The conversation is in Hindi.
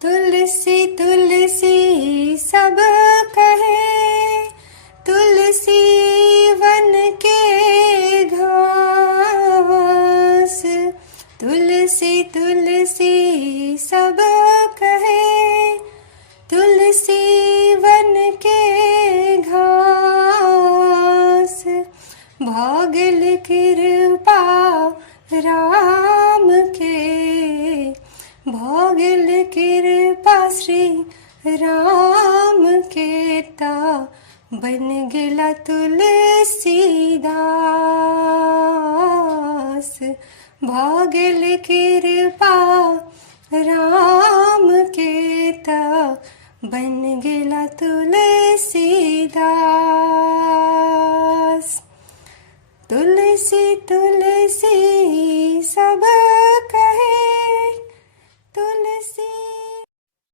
तुलसी तुलसी सब कहे, तुलसी वन के घास। तुलसी तुलसी सब कहे, तुलसी वन के घास। भागल कृपा राम के, भागल कृपा श्री राम के ता बन गेला तुलसीदास। भागल कृपा राम के ता बन गेला तुलसीदास।